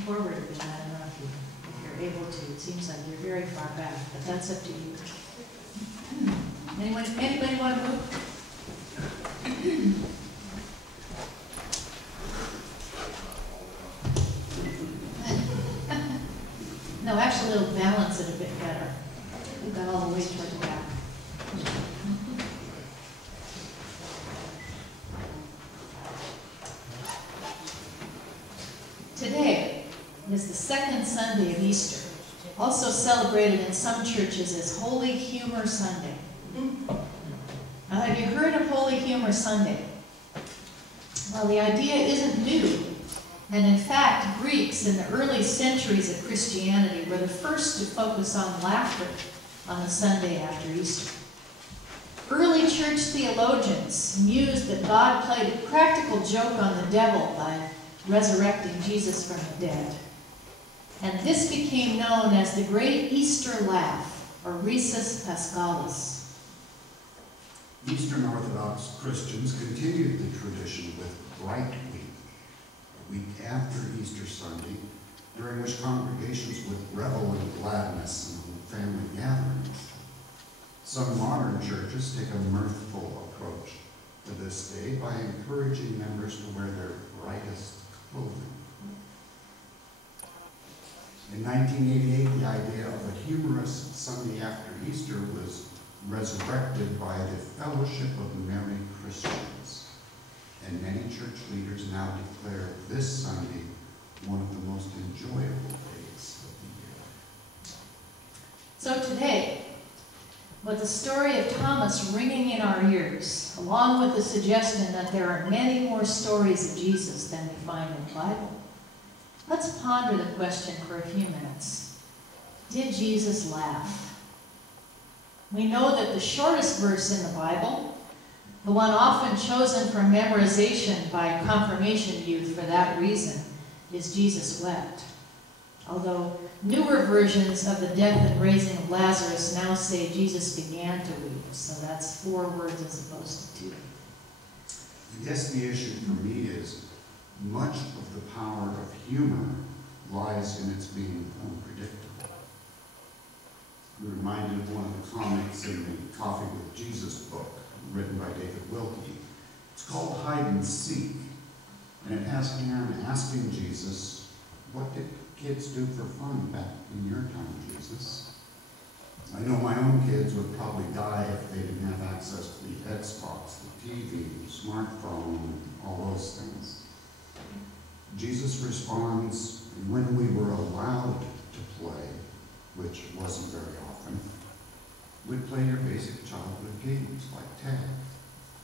forward a bit. I don't know if you're able to. It seems like you're very far back, but that's up to you. Anybody want to move? No, actually it'll balance it a bit better. We've got all the way toward the back. Today is the second Sunday of Easter, also celebrated in some churches as Holy Humor Sunday. Now, have you heard of Holy Humor Sunday? Well, the idea isn't new, and in fact, Greeks in the early centuries of Christianity were the first to focus on laughter on the Sunday after Easter. Early church theologians mused that God played a practical joke on the devil by resurrecting Jesus from the dead. And this became known as the Great Easter Laugh, or Risus Paschalis. Eastern Orthodox Christians continued the tradition with Bright Week, a week after Easter Sunday, during which congregations would revel in gladness and family gatherings. Some modern churches take a mirthful approach to this day by encouraging members to wear their brightest clothing. In 1988, the idea of a humorous Sunday after Easter was resurrected by the Fellowship of Merry Christians, and many church leaders now declare this Sunday one of the most enjoyable days of the year. So today, with the story of Thomas ringing in our ears, along with the suggestion that there are many more stories of Jesus than we find in the Bible, let's ponder the question for a few minutes. Did Jesus laugh? We know that the shortest verse in the Bible, the one often chosen for memorization by confirmation youth for that reason, is Jesus wept. Although newer versions of the death and raising of Lazarus now say Jesus began to weep. So that's 4 words as opposed to 2. I guess the issue for me is much of the power of humor lies in its being unpredictable. I'm reminded of one of the comics in the Coffee with Jesus book, written by David Wilkie. It's called Hide and Seek, and it has Aaron asking Jesus, "What did kids do for fun back in your time, Jesus?" I know my own kids would probably die if they didn't have access to the Xbox, the TV, the smartphone, and all those things. Jesus responds, "When we were allowed to play," which wasn't very often, we'd play your basic childhood games like tag,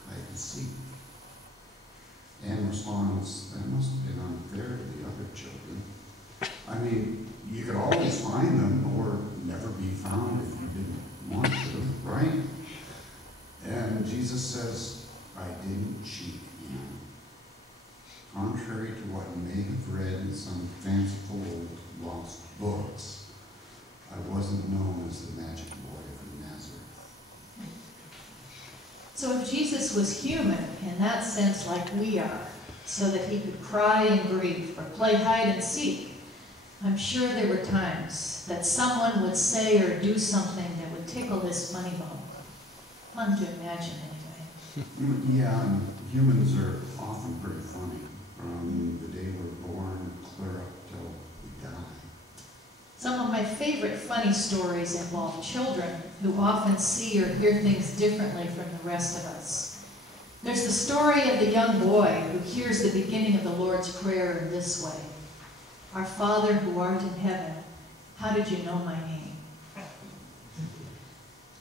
hide and seek. Anne responds, "That must have been unfair to the other children. I mean, you could always find them or never be found if you didn't want to, right?" And Jesus says, "I didn't cheat you." Contrary to what you may have read in some fanciful old lost books, I wasn't known as the magic boy from Nazareth. So if Jesus was human, in that sense like we are, so that he could cry in grief or play hide and seek, I'm sure there were times that someone would say or do something that would tickle his funny bone. Fun to imagine, anyway. Yeah, and humans are often pretty funny, from the day we're born clear up till we die. Some of my favorite funny stories involve children who often see or hear things differently from the rest of us. There's the story of the young boy who hears the beginning of the Lord's Prayer in this way: "Our Father who art in heaven, how did you know my name?"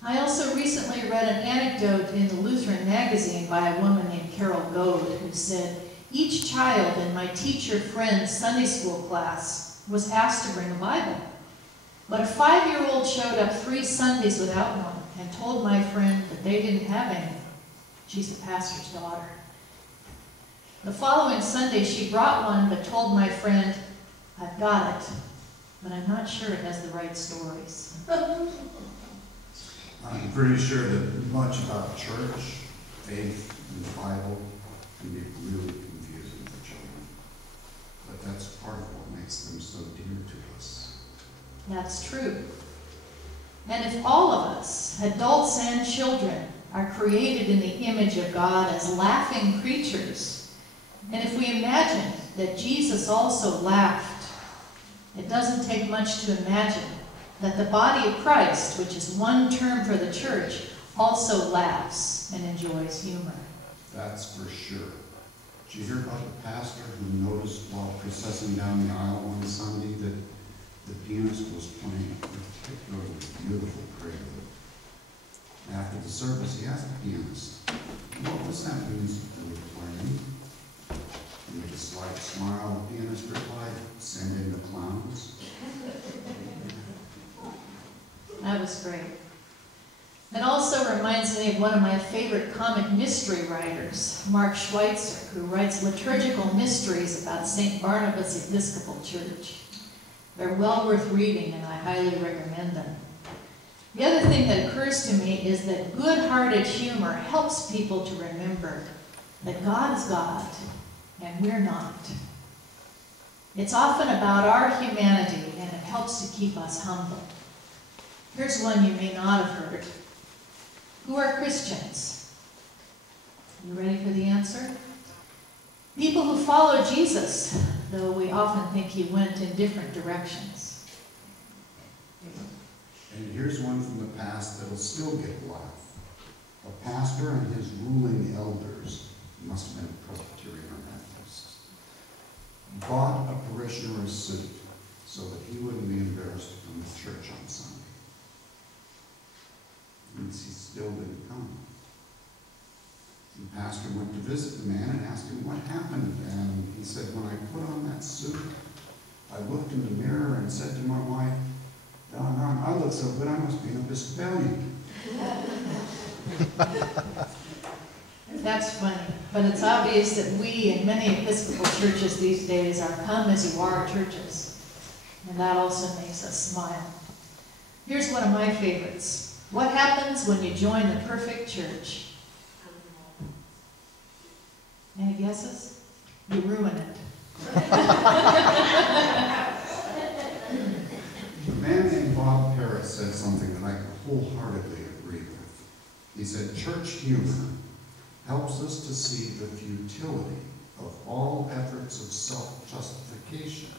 I also recently read an anecdote in the Lutheran magazine by a woman named Carol Goad who said, "Each child in my teacher friend's Sunday school class was asked to bring a Bible. But a 5-year-old showed up 3 Sundays without one and told my friend that they didn't have any. She's the pastor's daughter. The following Sunday she brought one but told my friend, 'I've got it, but I'm not sure it has the right stories.'" I'm pretty sure that much about church, faith, and the Bible can be really confusing for children. But that's part of what makes them so That's true. And if all of us, adults and children, are created in the image of God as laughing creatures, and if we imagine that Jesus also laughed, it doesn't take much to imagine that the body of Christ, which is one term for the church, also laughs and enjoys humor. That's for sure. Did you hear about the pastor who noticed while processing down the aisle one Sunday that the pianist was playing a particularly beautiful prelude? After the service, he asked the pianist, "What was that music you were playing?" And with a slight smile, the pianist replied, "Send in the clowns." That was great. It also reminds me of one of my favorite comic mystery writers, Mark Schweitzer, who writes liturgical mysteries about St. Barnabas Episcopal Church. They're well worth reading, and I highly recommend them. The other thing that occurs to me is that good-hearted humor helps people to remember that God is God, and we're not. It's often about our humanity, and it helps to keep us humble. Here's one you may not have heard. Who are Christians? You ready for the answer? People who follow Jesus, though we often think he went in different directions. And here's one from the past that'll still get a laugh. A pastor and his ruling elders, must have been Presbyterian or Methodist, bought a parishioner a suit so that he wouldn't be embarrassed to come to church on Sunday. And he still didn't come. The pastor went to visit the man and asked him what happened. And he said, "When I put on that suit, I looked in the mirror and said to my wife, 'Doggone, I look so good, I must be an Episcopalian.'" That's funny, but it's obvious that we in many Episcopal churches these days are come-as-you-are churches, and that also makes us smile. Here's one of my favorites. What happens when you join the perfect church? Any guesses? You ruin it. A man named Bob Parrott said something that I wholeheartedly agree with. He said, "Church humor helps us to see the futility of all efforts of self-justification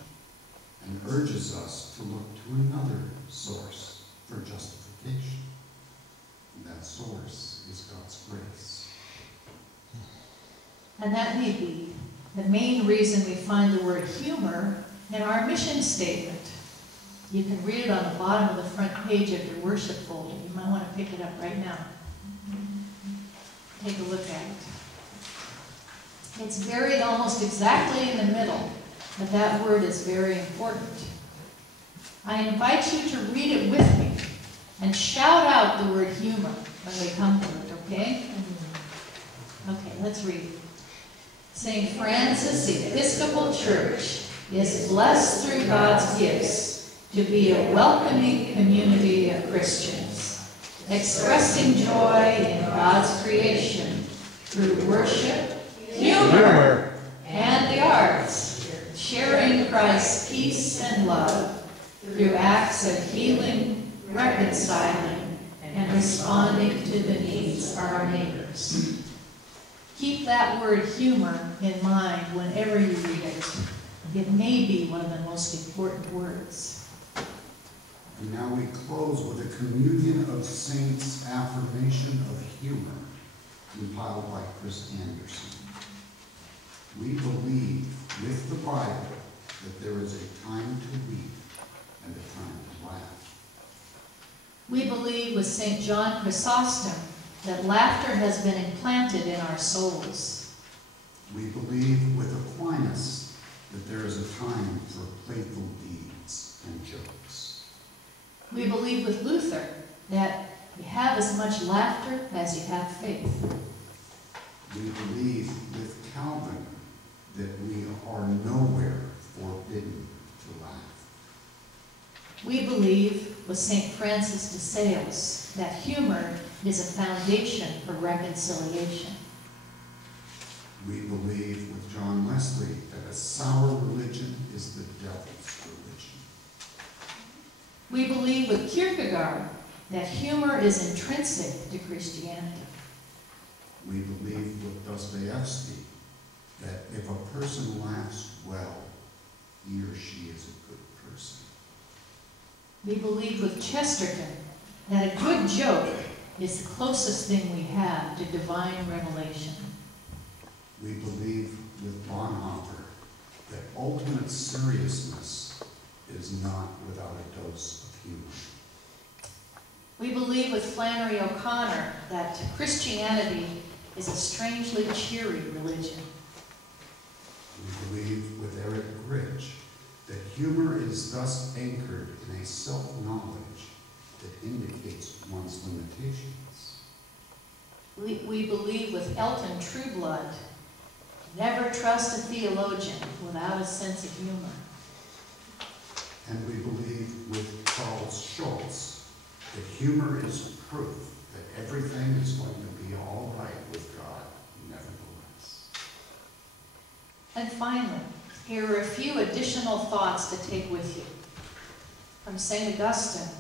and urges us to look to another source for justification. And that source is God's grace." And that may be the main reason we find the word humor in our mission statement. You can read it on the bottom of the front page of your worship folder. You might want to pick it up right now. Take a look at it. It's buried almost exactly in the middle, but that word is very important. I invite you to read it with me and shout out the word humor when we come to it, okay? Okay, let's read. St. Francis Episcopal Church is blessed through God's gifts to be a welcoming community of Christians, expressing joy in God's creation through worship, humor, and the arts, sharing Christ's peace and love through acts of healing, reconciling, and responding to the needs of our neighbors. Keep that word humor in mind whenever you read it. It may be one of the most important words. And now we close with a communion of saints' affirmation of humor, compiled by Chris Anderson. We believe with the Bible that there is a time to weep and a time to laugh. We believe with St. John Chrysostom that laughter has been implanted in our souls. We believe with Aquinas that there is a time for playful deeds and jokes. We believe with Luther that you have as much laughter as you have faith. We believe with Calvin that we are nowhere forbidden to laugh. We believe with St. Francis de Sales that humor is a foundation for reconciliation. We believe with John Wesley that a sour religion is the devil's religion. believe with Kierkegaard that humor is intrinsic to Christianity. We believe with Dostoevsky that if a person laughs well, he or she is a good person. We believe with Chesterton that a good joke is the closest thing we have to divine revelation. We believe with Bonhoeffer that ultimate seriousness is not without a dose of humor. We believe with Flannery O'Connor that Christianity is a strangely cheery religion. We believe with Eric Gridge that humor is thus anchored in a self-knowledge that indicates one's limitations. We believe with Elton Trueblood, never trust a theologian without a sense of humor. And we believe with Charles Schulz that humor is proof that everything is going to be all right with God, nevertheless. And finally, here are a few additional thoughts to take with you. From St. Augustine,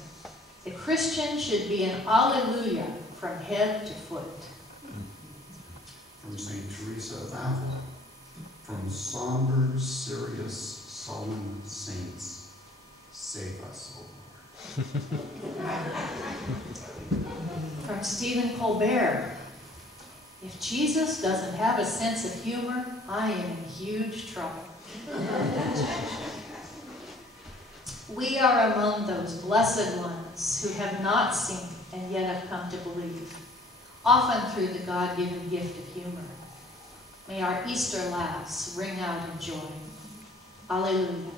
the Christian should be an alleluia from head to foot. From St. Teresa of Avila, from somber, serious, sullen saints, save us, O Lord. From Stephen Colbert, if Jesus doesn't have a sense of humor, I am in huge trouble. We are among those blessed ones who have not seen and yet have come to believe, often through the God-given gift of humor. May our Easter laughs ring out in joy. Alleluia.